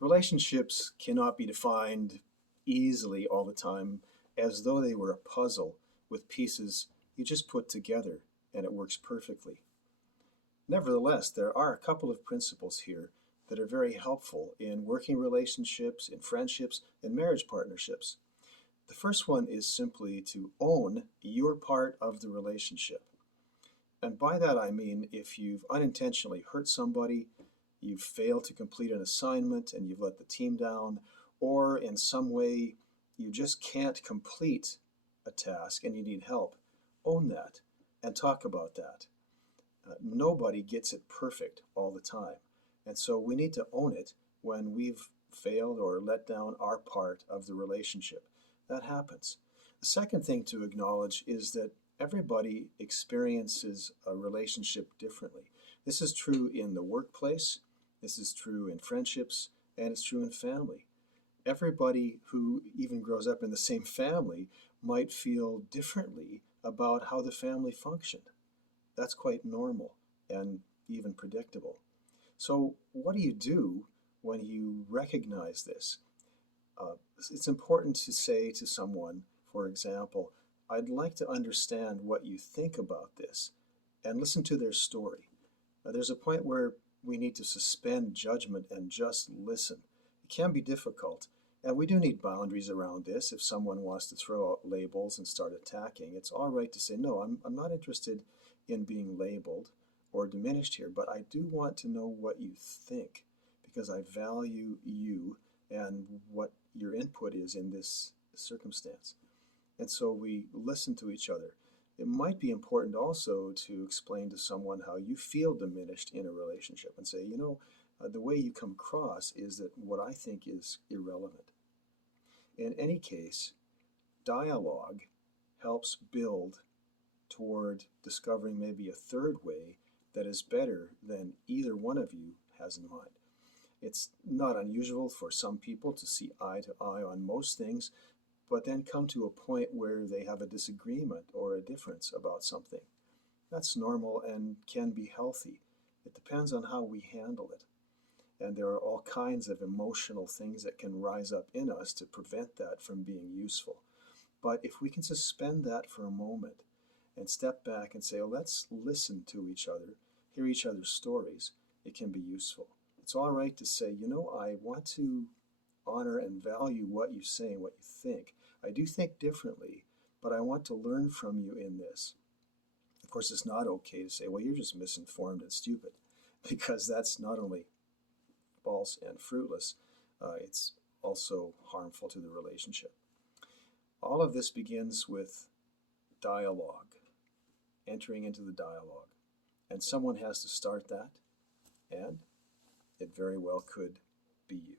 Relationships cannot be defined easily all the time as though they were a puzzle with pieces you just put together and it works perfectly. Nevertheless, there are a couple of principles here that are very helpful in working relationships, in friendships, in marriage partnerships. The first one is simply to own your part of the relationship. And by that I mean if you've unintentionally hurt somebody, you've failed to complete an assignment and you've let the team down, or in some way you just can't complete a task and you need help, own that and talk about that. Nobody gets it perfect all the time. And so we need to own it when we've failed or let down our part of the relationship. That happens. The second thing to acknowledge is that everybody experiences a relationship differently. This is true in the workplace, this is true in friendships, and it's true in family. Everybody who even grows up in the same family might feel differently about how the family functioned. That's quite normal and even predictable. So, what do you do when you recognize this? It's important to say to someone, for example, I'd like to understand what you think about this, and listen to their story. There's a point where we need to suspend judgment and just listen. It can be difficult, and we do need boundaries around this. If someone wants to throw out labels and start attacking, it's all right to say, no, I'm not interested in being labeled or diminished here, but I do want to know what you think because I value you and what your input is in this circumstance. And so we listen to each other. It might be important also to explain to someone how you feel diminished in a relationship and say, the way you come across is that what I think is irrelevant. In any case, dialogue helps build toward discovering maybe a third way that is better than either one of you has in mind. It's not unusual for some people to see eye to eye on most things, but then come to a point where they have a disagreement or a difference about something. That's normal and can be healthy. It depends on how we handle it. And there are all kinds of emotional things that can rise up in us to prevent that from being useful. But if we can suspend that for a moment and step back and say, oh, let's listen to each other, hear each other's stories, it can be useful. It's all right to say, I want to honor and value what you say and what you think. I do think differently, but I want to learn from you in this. Of course, it's not okay to say, well, you're just misinformed and stupid, because that's not only false and fruitless, it's also harmful to the relationship. All of this begins with dialogue, entering into the dialogue. And someone has to start that, and it very well could be you.